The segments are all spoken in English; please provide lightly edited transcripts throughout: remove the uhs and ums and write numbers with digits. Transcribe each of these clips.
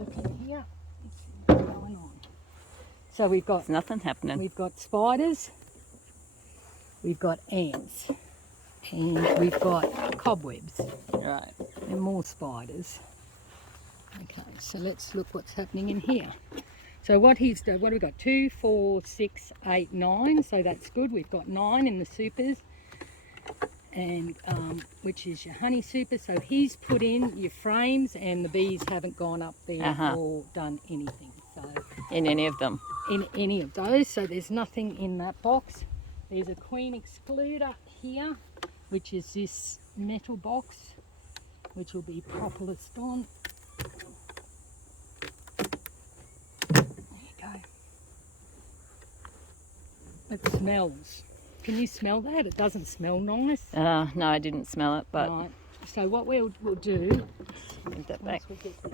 look in here. Let's see what's going on. So we've got... There's nothing happening. We've got spiders. We've got ants. And we've got cobwebs. Right. And more spiders. Okay, so let's look what's happening in here. So what he's done, what have we got? 2, 4, 6, 8, 9. So that's good. We've got 9 in the supers, and which is your honey super. So he's put in your frames, and the bees haven't gone up there or done anything. So in any of them? In any of those. So there's nothing in that box. There's a queen excluder here, which is this metal box, which will be propolised on. It smells. Can you smell that? It doesn't smell nice. No, I didn't smell it, but... Right. So what we'll do... Give that back.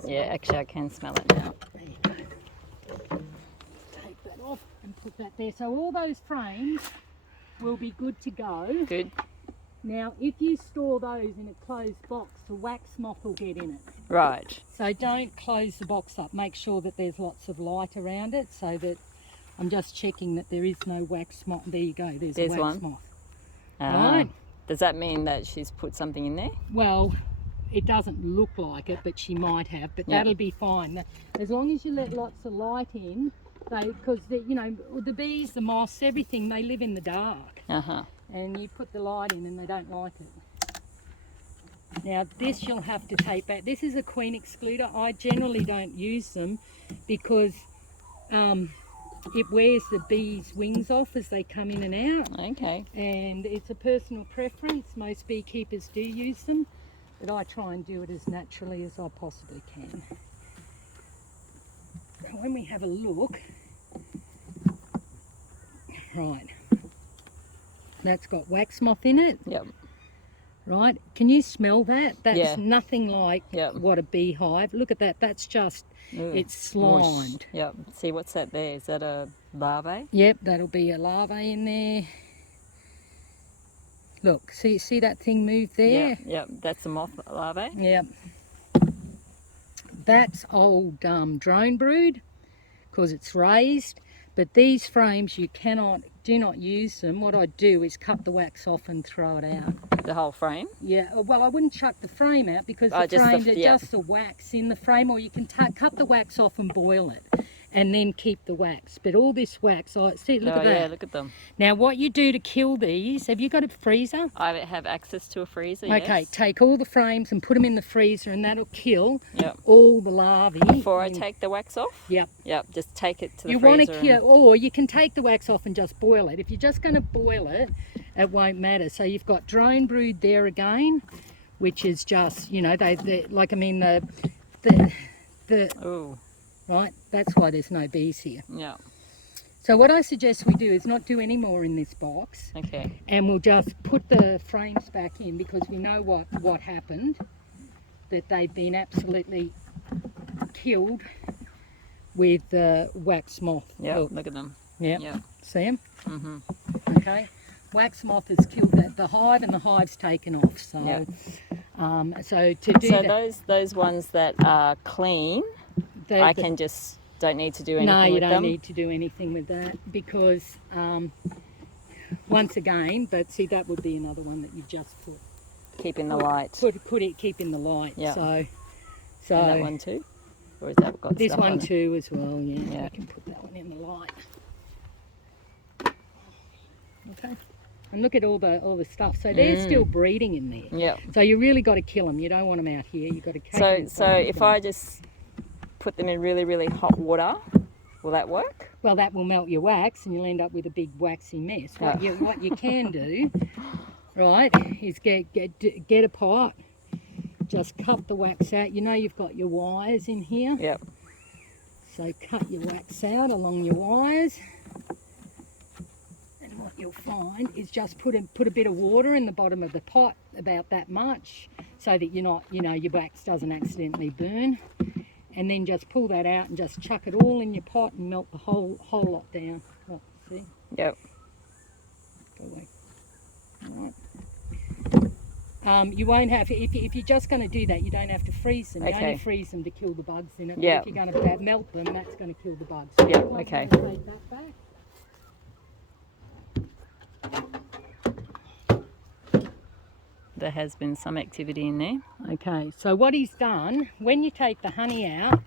Yeah, actually I can smell it now. There you go. Take that off and put that there. So all those frames will be good to go. Good. Now, if you store those in a closed box, the wax moth will get in it. Right. So don't close the box up. Make sure that there's lots of light around it, so that... I'm just checking that there is no wax moth. There you go. There's a wax moth. Right. Does that mean that she's put something in there? Well, it doesn't look like it, but she might have. But that'll be fine. As long as you let lots of light in, because you know the bees, the moths, everything, they live in the dark. And you put the light in, and they don't like it. Now this you'll have to take back. This is a queen excluder. I generally don't use them because. It wears the bees' wings off as they come in and out. Okay. And it's a personal preference. Most beekeepers do use them, but I try and do it as naturally as I possibly can. Now, when we have a look, right, that's got wax moth in it. Yep. Right, can you smell that? That's nothing like what a beehive. Look at that. That's just it's slimed. Yep. See what's that there? Is that a larvae? Yep, that'll be a larvae in there. Look, see that thing move there? Yep. That's a moth larvae. Yep. That's old drone brood because it's raised. But these frames you do not use them. What I do is cut the wax off and throw it out. The whole frame? Yeah, well I wouldn't chuck the frame out because the frame, just the wax in the frame, or you can cut the wax off and boil it and then keep the wax. But all this wax, see, look at that. Yeah, look at them. Now what you do to kill these, have you got a freezer? I have access to a freezer, Okay, take all the frames and put them in the freezer, and that'll kill all the larvae. Before I take the wax off? Yep. Yep, just take it to the freezer. You want to kill, or you can take the wax off and just boil it. If you're just going to boil it, it won't matter. So you've got drone brood there again, which is just, you know, Ooh. Right, that's why there's no bees here. Yeah. So what I suggest we do is not do any more in this box. Okay. And we'll just put the frames back in because we know what happened, that they've been absolutely killed with the wax moth. Yeah, look at them. Yeah. Yep. See them? Mm-hmm. Okay. Wax moth has killed the hive, and the hive's taken off. So, so to do that, those ones that are clean, I can just don't need to do anything with them. No, you don't need to do anything with that because once again, but see that would be another one that you just put. Keep in the light. Keep in the light. Yeah. So and that one too, or is that got this stuff one on too as well? Yeah. You can put that one in the light. Okay. And look at all the stuff. So they're still breeding in there. Yeah. So you really got to kill them. You don't want them out here. You got to keep them. So if I just put them in really, really hot water, will that work? Well, that will melt your wax, and you'll end up with a big waxy mess. What you can do, right, is get a pot. Just cut the wax out. You know you've got your wires in here. Yep. So cut your wax out along your wires. What you'll find is just put a bit of water in the bottom of the pot, about that much, so that your wax doesn't accidentally burn, and then just pull that out and just chuck it all in your pot and melt the whole lot down. Oh, see? Yep. Go away. All right. You won't have, if you're just going to do that, you don't have to freeze them. You Okay. only freeze them to kill the bugs in it. Yeah. But if you're going to melt them, that's going to kill the bugs. Yeah, So okay. I'm gonna take that back. There has been some activity in there. Okay, so what he's done, when you take the honey out,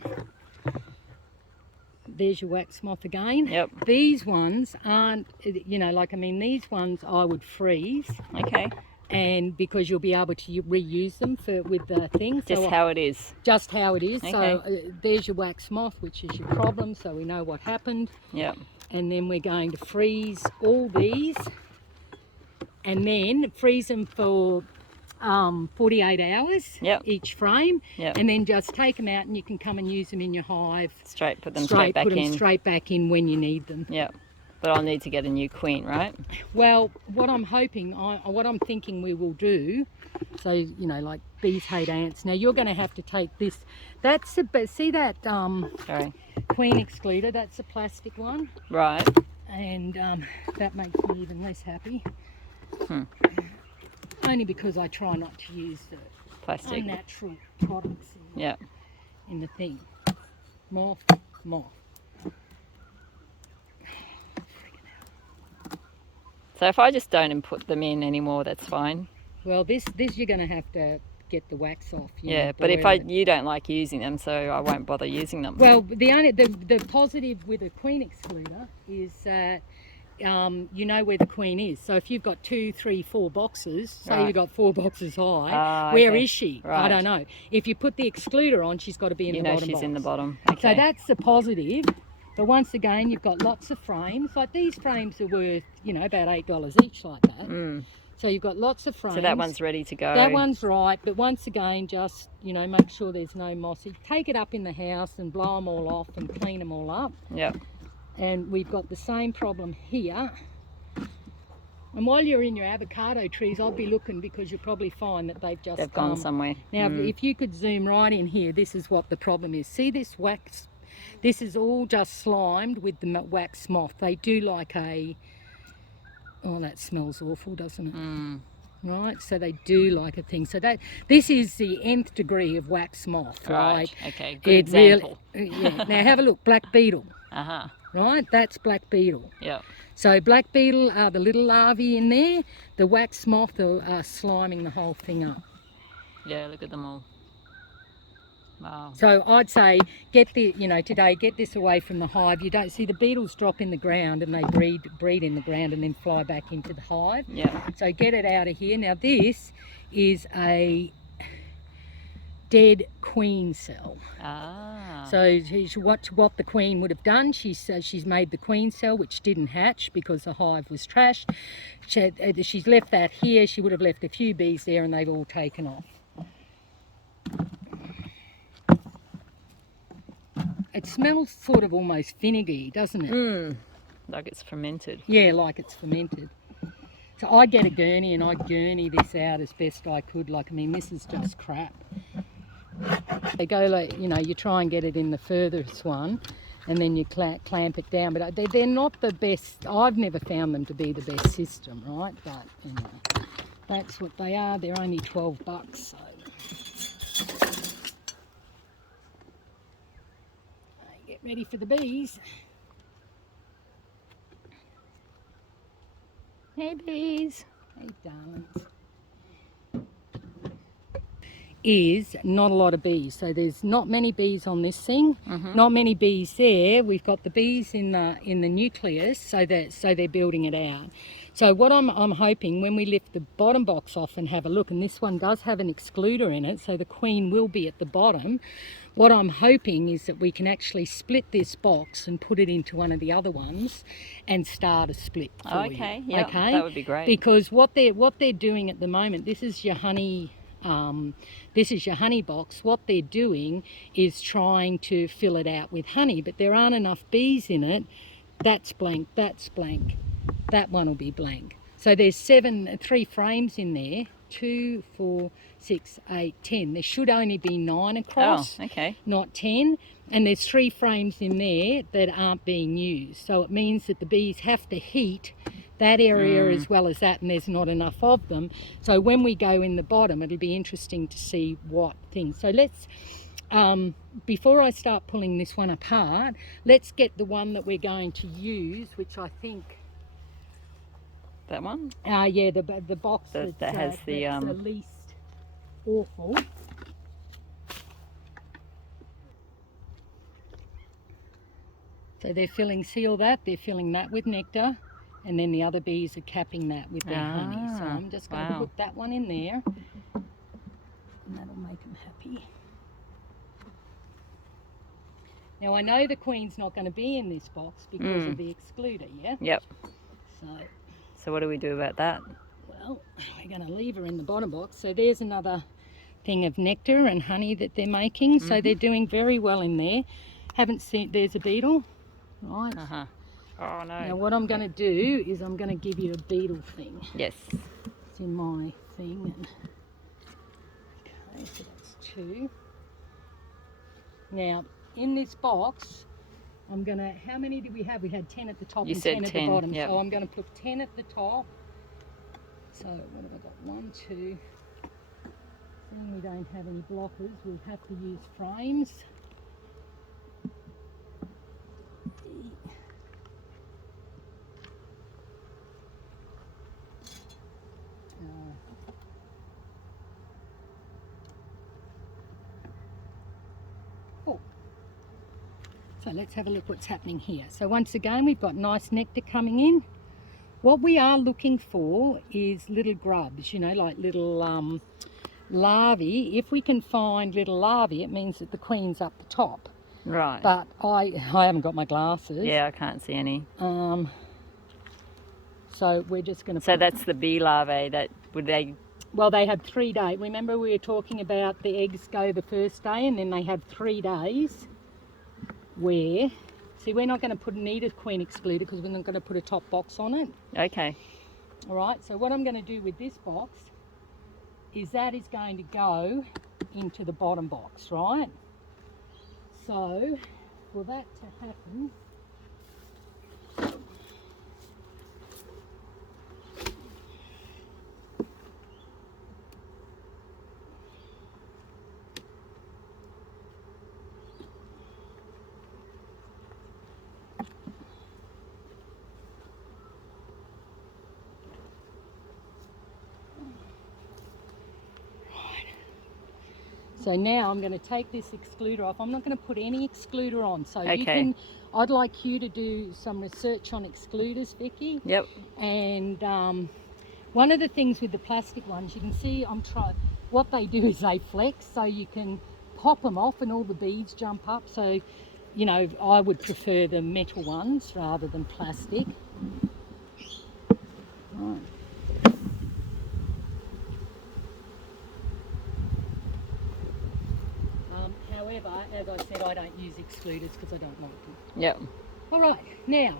there's your wax moth again. Yep. These ones aren't, you know, like, I mean, these ones I would freeze. Okay. And because you'll be able to reuse them with the thing. Just so how it is. Just how it is. Okay. So there's your wax moth, which is your problem, so we know what happened. Yep. And then we're going to freeze all these, and then freeze them for 48 hours. Yep. Each frame. Yep. And then just take them out, and you can come and use them in your hive. Put them straight back put them in. straight back in when you need them. Yep. But I'll need to get a new queen, right? Well, what I'm hoping, what I'm thinking we will do, so, you know, like bees hate ants. Now you're going to have to take this. That's a, see that Sorry. queen excluder? That's a plastic one. Right. And that makes me even less happy. Hmm. Only because I try not to use the Plastic. unnatural products in the thing. Moth. So if I just don't put them in anymore, that's fine. Well, this you're going to have to get the wax off. Yeah, but if you don't like using them, so I won't bother using them. Well, the positive with a queen excluder is you know where the queen is. So if you've got 2, 3, 4 boxes, say you've got 4 boxes high, where is she? Right. I don't know. If you put the excluder on, she's got to be in the bottom box. You know she's in the bottom. Okay. So that's the positive. But once again, you've got lots of frames. Like these frames are worth, you know, about $8 each, like that. Mm. So you've got lots of frames. So that one's ready to go. That one's right. But once again, just, you know, make sure there's no mossy. Take it up in the house and blow them all off and clean them all up. Yep. And we've got the same problem here. And while you're in your avocado trees, I'll be looking, because you'll probably find that they've gone somewhere. Now, if you could zoom right in here, this is what the problem is. See this wax? This is all just slimed with the wax moth. They do like a... Oh, that smells awful, doesn't it? Mm. Right, so they do like a thing. So this is the nth degree of wax moth, right? Okay, good example. Yeah. Now have a look, black beetle. Uh-huh. Right, that's black beetle. Yeah. So black beetle are the little larvae in there. The wax moth are sliming the whole thing up. Yeah, look at them all. Wow. So I'd say today get this away from the hive. You don't see the beetles drop in the ground, and they breed in the ground and then fly back into the hive. Yeah. So get it out of here. Now this is a dead queen cell. Ah. So what the queen would have done, she's made the queen cell, which didn't hatch because the hive was trashed. She's left that here. She would have left a few bees there, and they've all taken off. It smells sort of almost vinegary, doesn't it? Mm. Like it's fermented. Yeah, like it's fermented. So I'd get a gurney and I'd gurney this out as best I could. Like, I mean, this is just crap. They go like, you try and get it in the furthest one, and then you clamp it down. But they're not the best. I've never found them to be the best system, right? But anyway, that's what they are. They're only $12, so. Get ready for the bees. Hey bees. Hey darlings. Is not a lot of bees, so there's not many bees on this thing. Not many bees there. We've got the bees in the nucleus, so they're building it out. So what I'm hoping, when we lift the bottom box off and have a look, and this one does have an excluder in it, so the queen will be at the bottom. What I'm hoping is that we can actually split this box and put it into one of the other ones and start a split for you. Yeah, okay, that would be great. Because what they're doing at the moment, this is your honey. This is your honey box. What they're doing is trying to fill it out with honey, but there aren't enough bees in it. That's blank. That's blank. That one will be blank. So there's 3 frames in there. 2, 4, 6, 8, 10. There should only be 9 across. Oh, okay. Not 10. And there's 3 frames in there that aren't being used. So it means that the bees have to heat that area as well as that, and there's not enough of them. So when we go in the bottom, it'll be interesting to see what things. So let's, before I start pulling this one apart, let's get the one that we're going to use, which I think... That one? Yeah, the box that has the least awful. So they're filling, see all that? They're filling that with nectar, and then the other bees are capping that with their honey. So I'm just going to put that one in there, and that'll make them happy. Now I know the queen's not going to be in this box because of the excluder, yeah? Yep. So what do we do about that? Well, we're going to leave her in the bottom box. So there's another thing of nectar and honey that they're making. So they're doing very well in there. Haven't seen, there's a beetle. Right. Oh no. Now what I'm going to do is I'm going to give you a beetle thing. Yes. It's in my thing. And... okay, so that's 2. Now in this box, I'm going to, how many did we have? We had 10 at the top and 10 at the bottom. Yep. So I'm going to put 10 at the top. So what have I got? 1, 2. Seeing we don't have any blockers, we'll have to use frames. So let's have a look what's happening here. So once again, we've got nice nectar coming in. What we are looking for is little grubs, you know, like little larvae. If we can find little larvae, it means that the queen's up the top. Right. But I haven't got my glasses. Yeah, I can't see any. So we're just going to... So that's the bee larvae that, would they... Well, they have 3 days. Remember we were talking about the eggs go the first day and then they have 3 days where... See, we're not going to need a queen excluder because we're not going to put a top box on it. Okay. All right, so what I'm going to do with this box is that is going to go into the bottom box, right? So for that to happen... So now I'm going to take this excluder off. I'm not going to put any excluder on. So you can, I'd like you to do some research on excluders, Vickie. Yep. And one of the things with the plastic ones, you can see what they do is they flex, so you can pop them off and all the beads jump up. So, you know, I would prefer the metal ones rather than plastic. Right. However, as I said, I don't use excluders because I don't like them. Yep. All right, now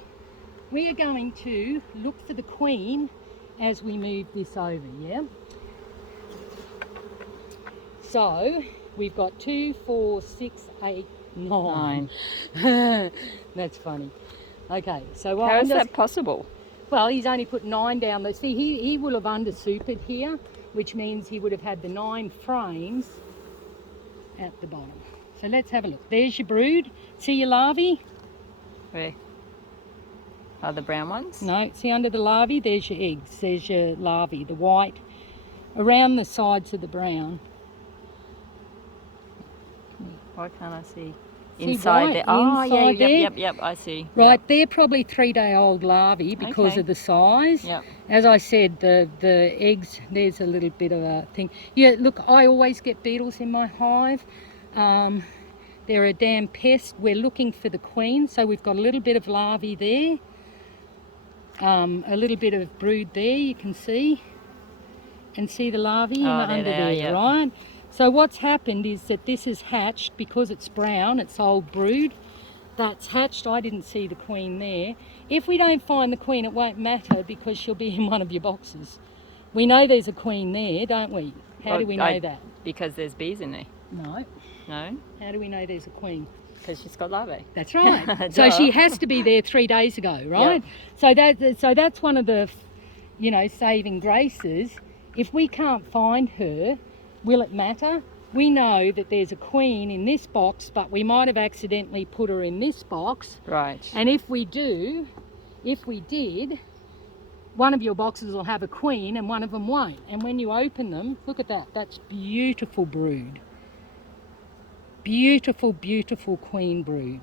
we are going to look for the queen as we move this over, yeah? So we've got 2, 4, 6, 8, 9. That's funny. Okay, so how is that possible? Well, he's only put 9 down there. See, he will have under-supered here, which means he would have had the 9 frames at the bottom. So let's have a look. There's your brood. See your larvae? Where? Are the brown ones? No, see under the larvae, there's your eggs. There's your larvae, the white, around the sides of the brown. Why can't I see? Inside there. Oh, yeah, yep, I see. Right, they're probably 3-day-old larvae because of the size. Yep. As I said, the eggs, there's a little bit of a thing. Yeah, look, I always get beetles in my hive. They're a damn pest. We're looking for the queen, so we've got a little bit of larvae there. A little bit of brood there, you can see. And see the larvae under there, right? So what's happened is that this is hatched because it's brown, it's old brood. That's hatched. I didn't see the queen there. If we don't find the queen, it won't matter because she'll be in one of your boxes. We know there's a queen there, don't we? How do we know that? Because there's bees in there. No. No? How do we know there's a queen? because she's got larvae. That's right. So she has to be there 3 days ago, right? Yep. So that's one of the, you know, saving graces. If we can't find her, will it matter? We know that there's a queen in this box, but we might have accidentally put her in this box. Right. And if we did, one of your boxes will have a queen and one of them won't. And when you open them, look at that. That's beautiful brood. Beautiful, beautiful queen brood.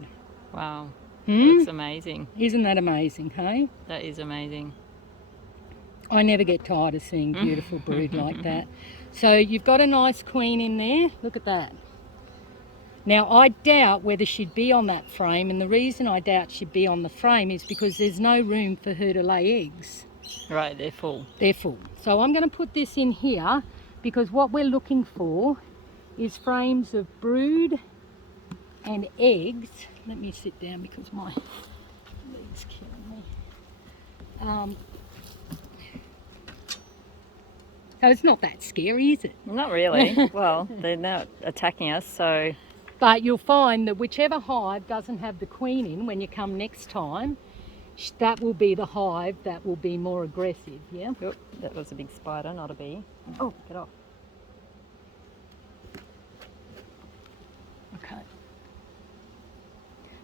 Wow. Looks amazing. Isn't that amazing, hey? That is amazing. I never get tired of seeing beautiful brood like that. So you've got a nice queen in there. Look at that. Now, I doubt whether she'd be on that frame, and the reason I doubt she'd be on the frame is because there's no room for her to lay eggs. Right, they're full. They're full. So I'm going to put this in here because what we're looking for is frames of brood and eggs. Let me sit down because my leg's killing me. So it's not that scary, is it? Not really. Well, they're not attacking us, so... But you'll find that whichever hive doesn't have the queen in when you come next time, that will be the hive that will be more aggressive, yeah? Oop, that was a big spider, not a bee. Oh, Get off. okay.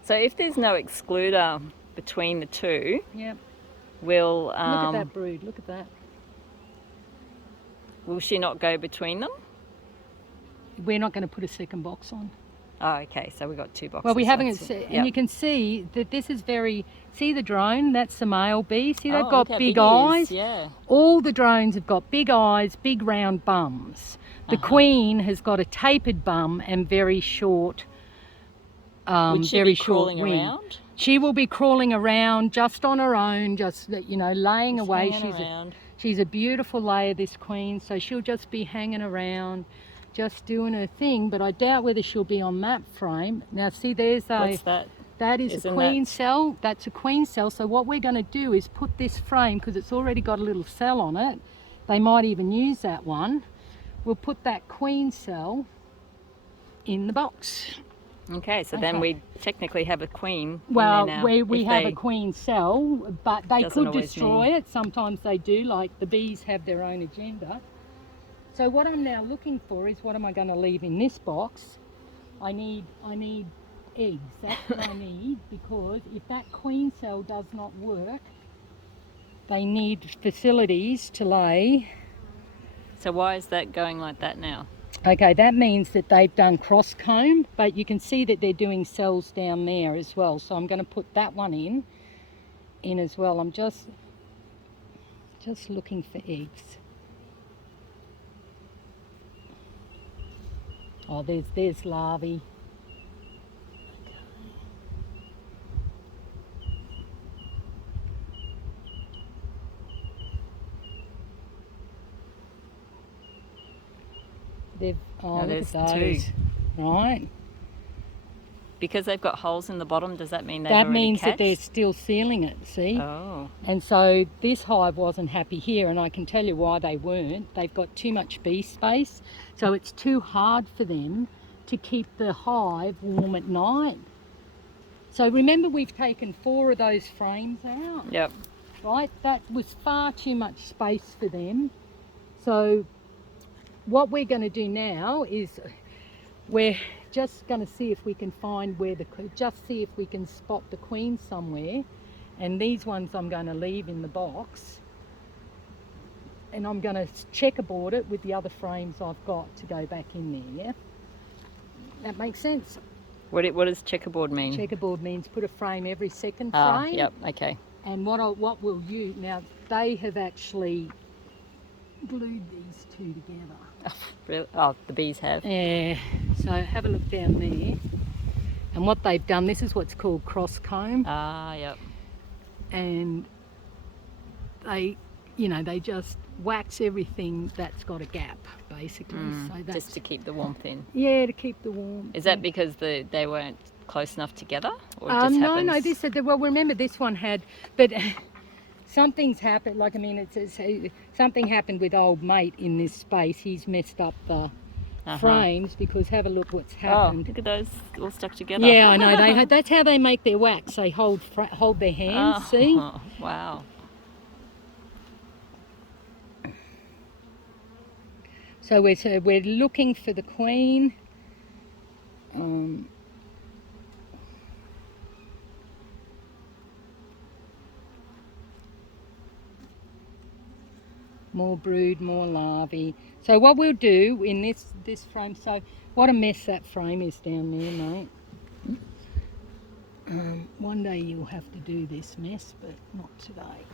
So if there's no excluder between the two, Yep. will... Look at that brood, look at that. Will she not go between them? We're not going to put a second box on. Oh, okay, so we've got 2 boxes. Well, we haven't, Yep. and you can see that this is very, see the drone, that's the male bee, see they've got look how big he is. eyes. Yeah. All the drones have got big eyes, big round bums. The queen has got a tapered bum and very short, Would she very be short crawling wing. around? She will be crawling around just on her own, just, you know, laying Just away. hanging around. She's a beautiful layer, this queen, so she'll just be hanging around, just doing her thing, but I doubt whether she'll be on that frame. Now see, there's a... What's that? That is Isn't a queen that... cell. That's a queen cell. So what we're going to do is put this frame, because it's already got a little cell on it. They might even use that one. We'll put that queen cell in the box. Okay, so then we technically have a queen. Well, in there now, we have a queen cell, but they Doesn't could always destroy mean. it. Sometimes they do, like the bees have their own agenda. So what I'm now looking for is, what am I going to leave in this box? I need eggs. That's what I need, because if that queen cell does not work, they need facilities to lay. So why is that going like that now? Okay, that means that they've done cross comb, but you can see that they're doing cells down there as well. So I'm going to put that one in as well. I'm just looking for eggs. Oh, there's larvae. Oh, look at there's those. 2. Right. Because they've got holes in the bottom, does that mean they've That already means that catched? they're still sealing it, see? Oh. And so this hive wasn't happy here, and I can tell you why they weren't. They've got too much bee space, so it's too hard for them to keep the hive warm at night. So remember, we've taken 4 of those frames out. Yep. Right? That was far too much space for them. So what we're going to do now is we're just going to see if we can find where see if we can spot the queen somewhere. And these ones I'm going to leave in the box. And I'm going to checkerboard it with the other frames I've got to go back in there, yeah? That makes sense? What does checkerboard mean? Checkerboard means put a frame every second Ah, frame. yep, okay. And what we'll use, now they have actually glued these 2 together. Oh, really? Oh, the bees have. Yeah, so have a look down there. And what they've done, this is what's called cross comb. Ah, yep. And they, you know, they just wax everything that's got a gap, basically. So that's, Just to keep the warmth in. yeah, to keep the warmth. Is that because they weren't close enough together? Or it just No, happens? well, remember this one had, but something's happened. Like, I mean, something happened with old mate in this space. He's messed up frames, because have a look what's Oh, happened. look at those all stuck together. Yeah, I know. That's how they make their wax. They hold their hands. See? Wow. So we're looking for the queen. More brood, more larvae. So what we'll do in this frame, so what a mess that frame is down there, mate. One day you'll have to do this mess, but not today.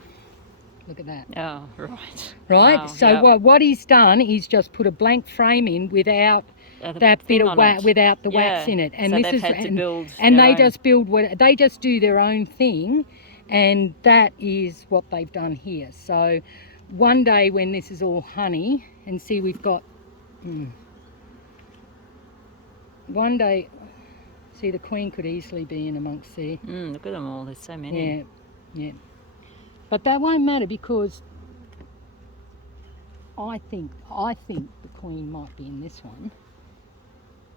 Look at that. Oh, right. Right? Wow, so what he's done, he's just put a blank frame in without that bit of wax, without the wax in it. And so this they've is had to build and their they own. just build they just do their own thing, and that is what they've done here. So one day when this is all honey, and see we've got one day, see the queen could easily be in amongst there. Look at them all, there's so many. Yeah. But that won't matter, because I think the queen might be in this one.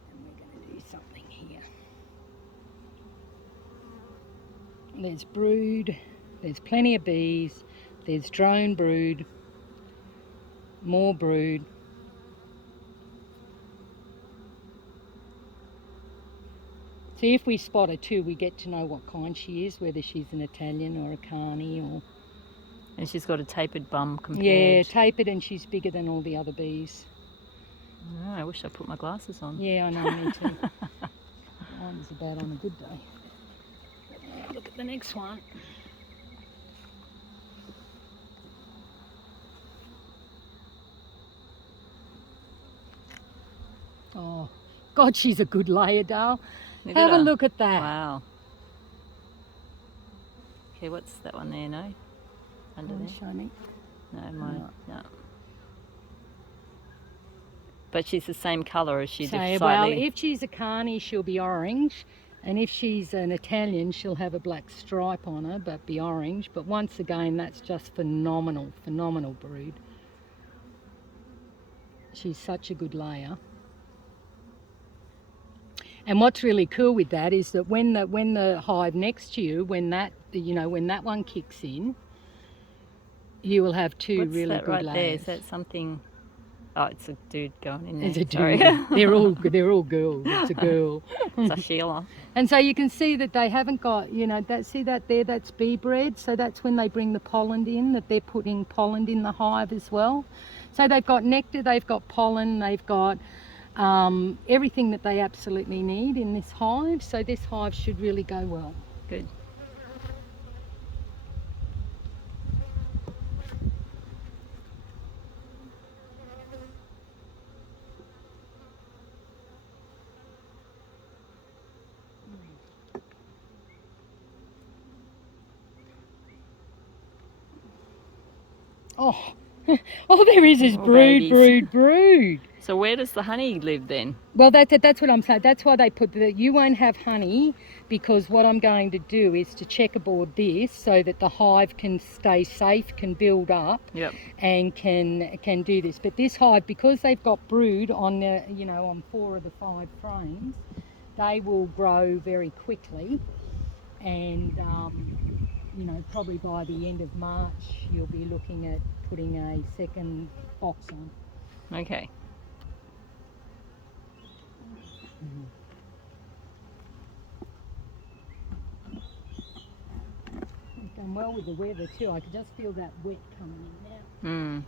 And we're going to do something here. There's brood, there's plenty of bees, there's drone brood, more brood. See, if we spot her too, we get to know what kind she is, whether she's an Italian or a Carney or... And she's got a tapered bum compared. Yeah, tapered, and she's bigger than all the other bees. Oh, I wish I put my glasses on. Yeah, I know, me too. Mine was about on a good day. But now look at the next one. Oh, God, she's a good layer, Dale. Have a look at that. Wow. Okay, what's that one there? No? Under there? Show me. No, mine. No. But she's the same colour as she did. Well, if she's a Carney, she'll be orange. And if she's an Italian, she'll have a black stripe on her, but be orange. But once again, that's just phenomenal brood. She's such a good layer. And what's really cool with that is that when the hive next to you, when that one kicks in, you will have two really good right layers. There? Is that something? Oh, it's a dude going in there. It's a dude. they're all girls. It's a girl. It's a Sheila. And so you can see that they haven't got, see that there, that's bee bread. So that's when they bring the pollen in, that they're putting pollen in the hive as well. So they've got nectar, they've got pollen, they've got everything that they absolutely need in this hive. So this hive should really go well. Good. Oh, all there is brood. So where does the honey live then? Well, that's what I'm saying. That's why they put that. You won't have honey, because what I'm going to do is to check aboard this so that the hive can stay safe, can build up, and can do this. But this hive, because they've got brood on the on 4 of the 5 frames, they will grow very quickly, and probably by the end of March you'll be looking at putting a second box on. Okay. We've done well with the weather too. I could just feel that wet coming in now.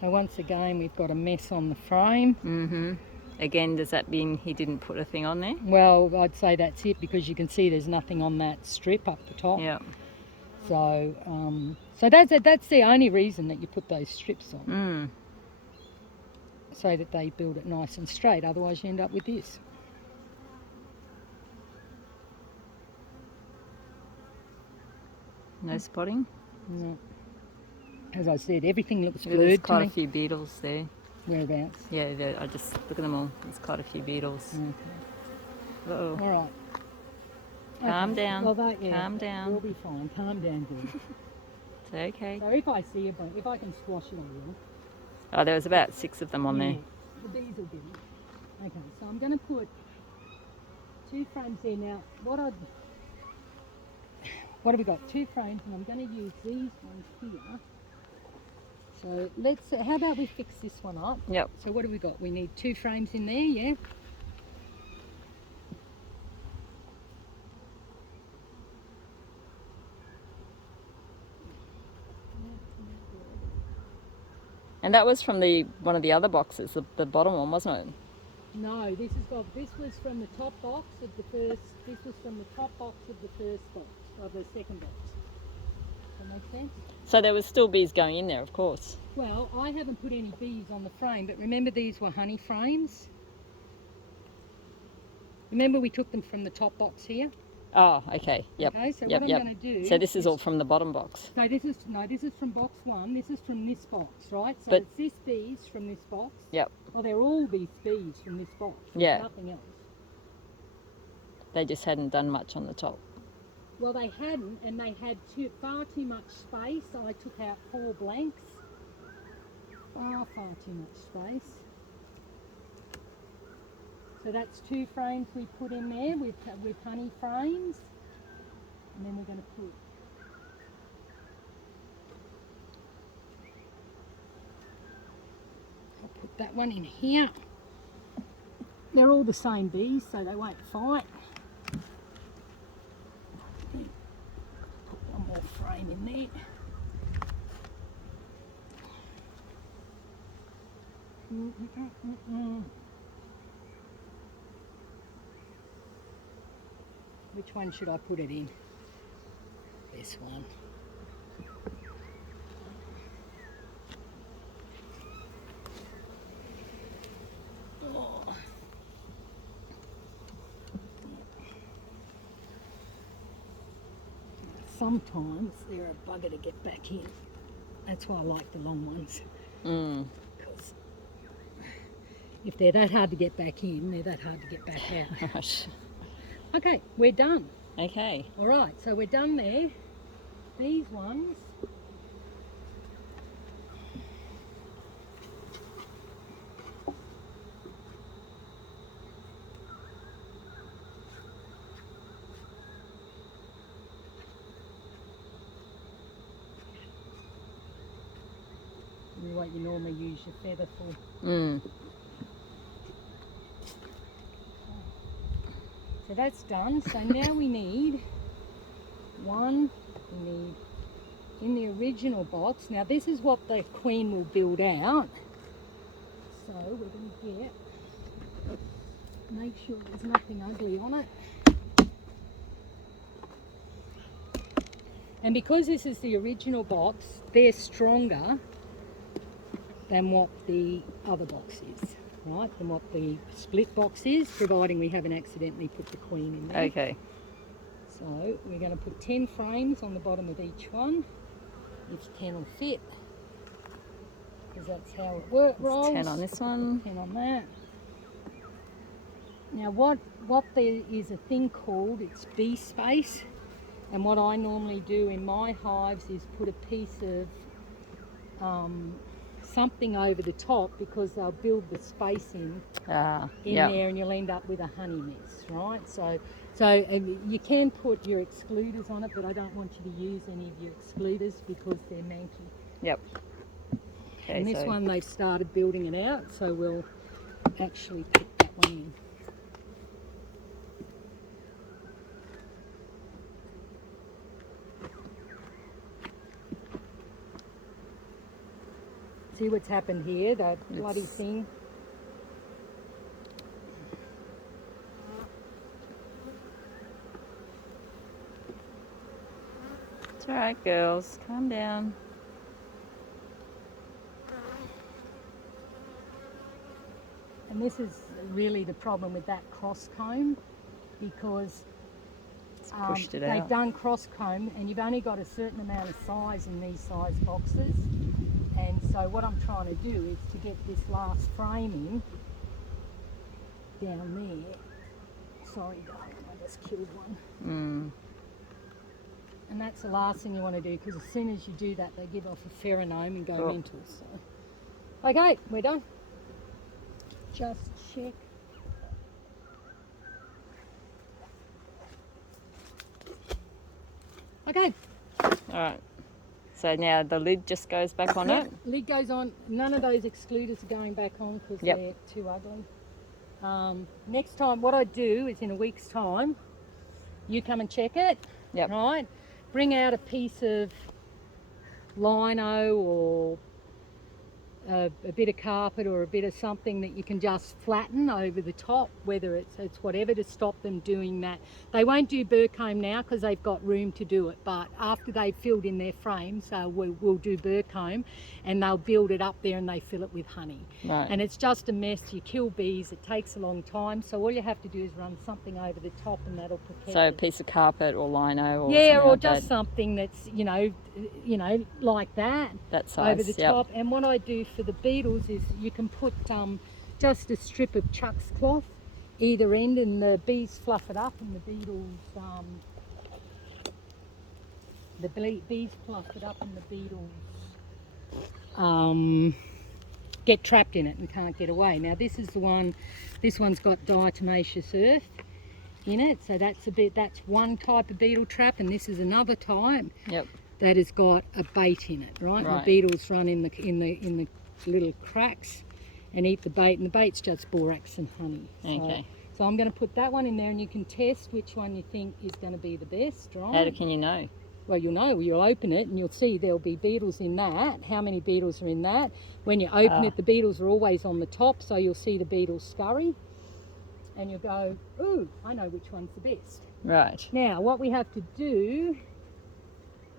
So once again, we've got a mess on the frame. Again, does that mean he didn't put a thing on there? Well, I'd say that's it, because you can see there's nothing on that strip up the top. Yeah. So, so that's the only reason that you put those strips on, so that they build it nice and straight. Otherwise, you end up with this. No spotting? No. As I said, everything looks blurred to me. There's quite a few beetles there. Whereabouts? Yeah, I just look at them all. There's quite a few beetles. Okay. Uh-oh. All right. Calm down. Well, calm down. We'll be fine. Calm down, dear. It's okay. So if I see if I can squash it, I will. Oh, there was about 6 of them on there. The bees will get it. Okay, so I'm going to put 2 frames there. Now, what have we got? 2 frames, and I'm going to use these ones here. So how about we fix this one up? Yep. So what have we got? We need 2 frames in there, yeah? And that was from one of the other boxes, the bottom one, wasn't it? No, this was from the top box of the first. This was from the top box of the first box, of the second box. Does that make sense? So there was still bees going in there, of course. Well, I haven't put any bees on the frame, but remember these were honey frames. Remember we took them from the top box here. Oh, okay. Yep. Okay, so yep, what I'm going to do. So this is all from the bottom box. So this is from box 1. This is from this box, right? So But, it's this bees from this box. Yep. Well, they're all these bees from this box. There's Yeah. nothing else. They just hadn't done much on the top. Well, they hadn't, and they had far too much space. So I took out 4 blanks. Far too much space. So that's 2 frames we put in there with honey frames, and then we're going to put that one in here. They're all the same bees, so they won't fight. Put one more frame in there. Which one should I put it in? This one. Oh. Sometimes they're a bugger to get back in. That's why I like the long ones. Because if they're that hard to get back in, they're that hard to get back out. Gosh. Okay, we're done. Okay. All right, so we're done there. These ones. What you normally use your feather for. So that's done. So now we need in the original box. Now this is what the queen will build out. So we're going to make sure there's nothing ugly on it. And because this is the original box, they're stronger than what the other box is, right? Than what the split box is, providing we haven't accidentally put the queen in there. Okay. So we're going to put 10 frames on the bottom of each one, if 10 will fit, because that's how it rolls. 10 on this one. 10 on that. Now what there is a thing called, it's bee space, and what I normally do in my hives is put a piece of something over the top, because they'll build the space in there, and you'll end up with a honey mess, right? So you can put your excluders on it, but I don't want you to use any of your excluders because they're manky. Yep. Okay, and this one they've started building it out, so we'll actually put that one in. See what's happened here, that bloody thing. It's all right, girls. Calm down. And this is really the problem with that cross comb, because they've done cross comb, and you've only got a certain amount of size in these size boxes. And so what I'm trying to do is to get this last frame in down there. Sorry, darling, I just killed one. And that's the last thing you want to do, because as soon as you do that, they give off a pheromone and go mental. So Okay, we're done. Just check. Okay. All right. So now the lid just goes back on it? Lid goes on. None of those excluders are going back on because they're too ugly. Next time, what I do is in a week's time, you come and check it. Yep. Right? Bring out a piece of lino or a bit of carpet or a bit of something that you can just flatten over the top, whether it's whatever, to stop them doing that. They won't do burr comb now because they've got room to do it, but after they've filled in their frames, we'll do burr comb, and they'll build it up there and they fill it with honey. Right. And it's just a mess. You kill bees, it takes a long time, so all you have to do is run something over the top and that'll protect So a it. piece of carpet or lino or yeah, or like just that. something that's like that, That size, over the top. And what I do for the beetles is you can put just a strip of Chuck's cloth either end, and the bees fluff it up, and the beetles bees fluff it up, and the beetles get trapped in it and can't get away. Now this is the one. This one's got diatomaceous earth in it, so that's one type of beetle trap, and this is another type. Yep. That has got a bait in it, right? And the beetles run in the little cracks and eat the bait, and the bait's just borax and honey. Okay. So I'm going to put that one in there, and you can test which one you think is going to be the best, right? How can you know? Well, you'll know. You'll open it and you'll see there'll be beetles in that. How many beetles are in that? When you open it, the beetles are always on the top, so you'll see the beetles scurry, and you'll go, ooh, I know which one's the best. Right. Now, what we have to do,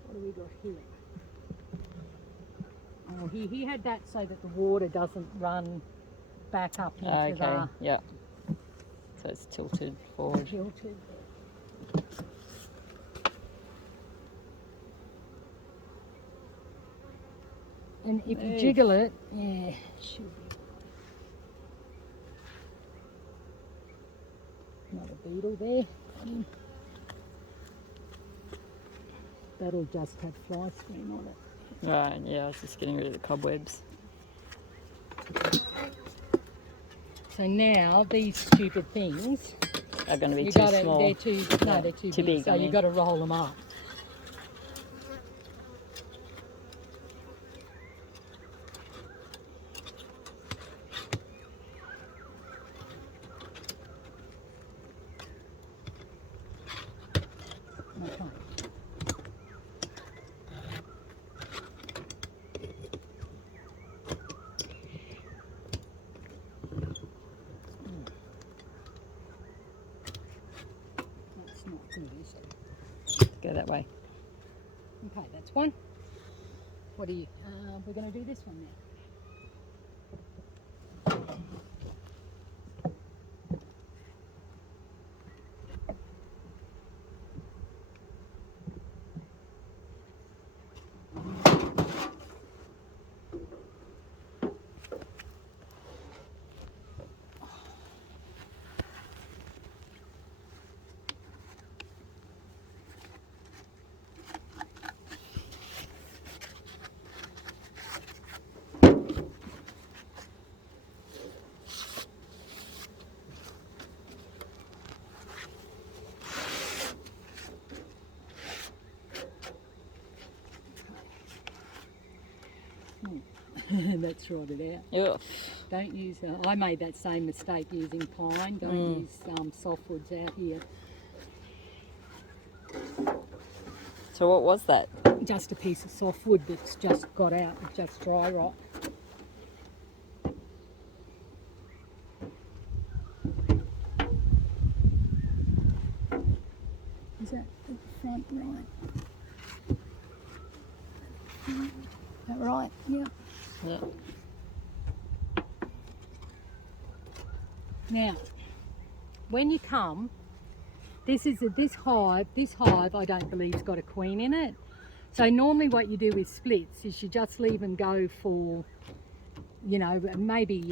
what do we got here? Oh, he had that so that the water doesn't run back up into the... Yeah. So it's tilted forward. Tilted. And if you jiggle it, yeah, should be. Another beetle there. That'll just have fly screen on it. Right, yeah, I was just getting rid of the cobwebs. So now these stupid things are going to be too small. They're too big. So you've got to roll them up. Okay. That's not good, is it? Go that way. Okay, that's one. What are you? We're going to do this one now. That's rotted out. Ugh. Don't use, I made that same mistake using pine. Don't use softwoods out here. So what was that? Just a piece of softwood that's just got out, it's just dry rot. Is that the front right? Is that right? Yeah. Yeah. Now, when you come, this hive I don't believe's got a queen in it. So normally what you do with splits is you just leave them go for, maybe,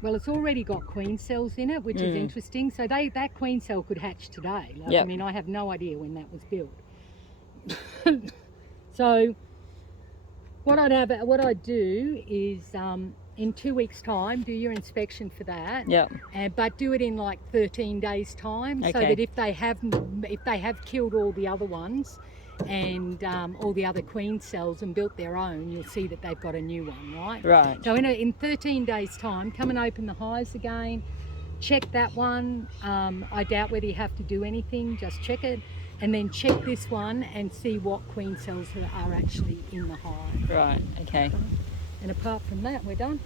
well, it's already got queen cells in it, which is interesting. So that queen cell could hatch today. I mean, I have no idea when that was built. So What I'd do is in 2 weeks' time, do your inspection for that. Yep. But do it in like 13 days' time, so that if they have killed all the other ones and all the other queen cells and built their own, you'll see that they've got a new one, right? Right. So in 13 days' time, come and open the hives again. Check that one. I doubt whether you have to do anything. Just check it. And then check this one and see what queen cells are actually in the hive. Right, okay. And apart from that, we're done.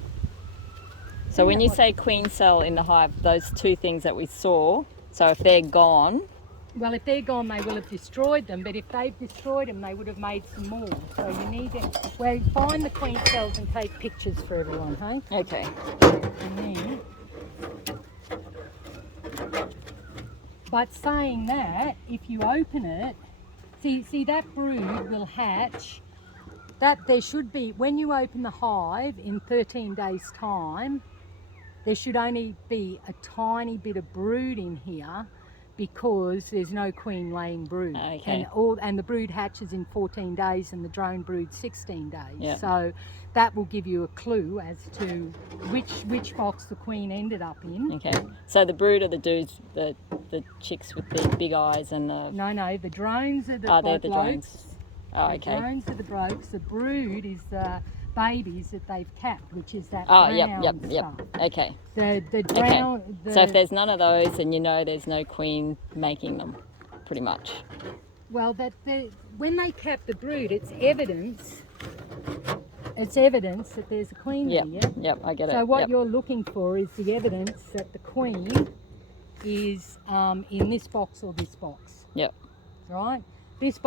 So when you say queen cell in the hive, those two things that we saw, so if they're gone... Well, if they're gone, they will have destroyed them, but if they've destroyed them, they would have made some more. So you need to, well, find the queen cells and take pictures for everyone, hey? Okay. And then... But saying that, if you open it, see that brood will hatch. That there should be, when you open the hive in 13 days' time, there should only be a tiny bit of brood in here because there's no queen laying brood. Okay. And the brood hatches in 14 days and the drone brood 16 days. Yeah. So that will give you a clue as to which box the queen ended up in. Okay. So the brood are the dudes, the chicks with the big eyes and the... No, the drones are the they're the blokes. drones. Oh, okay. The drones are the blokes. The brood is the babies that they've capped, which is that Oh, brown yep. stuff. Okay. The brown... Okay. So if there's none of those, then you know there's no queen making them, pretty much. Well, when they cap the brood, it's evidence. It's evidence that there's a queen there, yeah? Yep, I get it. So what you're looking for is the evidence that the queen is in this box or this box. Yep. Right? Both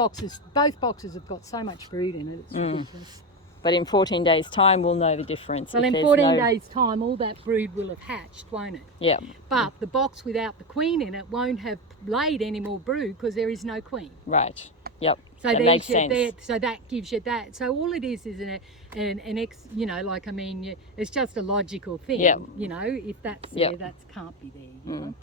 boxes have got so much brood in it, it's ridiculous. But in 14 days' time, we'll know the difference. Well, in 14 days' time, all that brood will have hatched, won't it? Yeah. But the box without the queen in it won't have laid any more brood because there is no queen. Right. Yep. So that makes sense. So that gives you that. So all it is you know, like, I mean, it's just a logical thing. Yep. You know, if that's there, that can't be there. You know?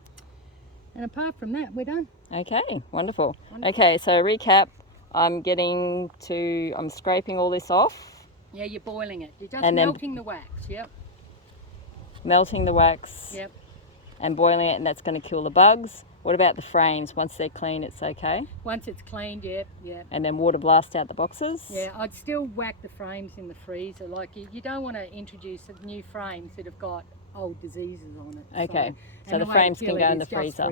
And apart from that, we're done. Okay, wonderful. Okay, so recap. I'm scraping all this off. Yeah, you're boiling it. You're just and melting the wax. Yep. Melting the wax. Yep. And boiling it, and that's going to kill the bugs. What about the frames? Once they're clean, it's okay? Once it's cleaned, yep. And then water blast out the boxes? Yeah, I'd still whack the frames in the freezer. Like, you don't want to introduce new frames that have got old diseases on it. Okay, so the frames can go in the freezer.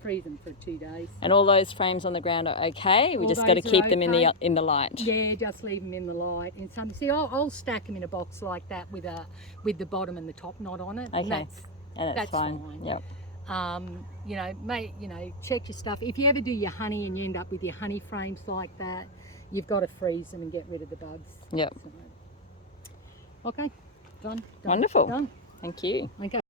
Freeze them for 2 days. And all those frames on the ground are okay? We just got to keep them in the light? Yeah, just leave them in the light. And see, I'll stack them in a box like that with the bottom and the top knot on it. Okay, and that's fine. Yep. Check your stuff. If you ever do your honey and you end up with your honey frames like that, you've got to freeze them and get rid of the bugs. Yep. So, okay, done. Wonderful. Done. Thank you. Okay.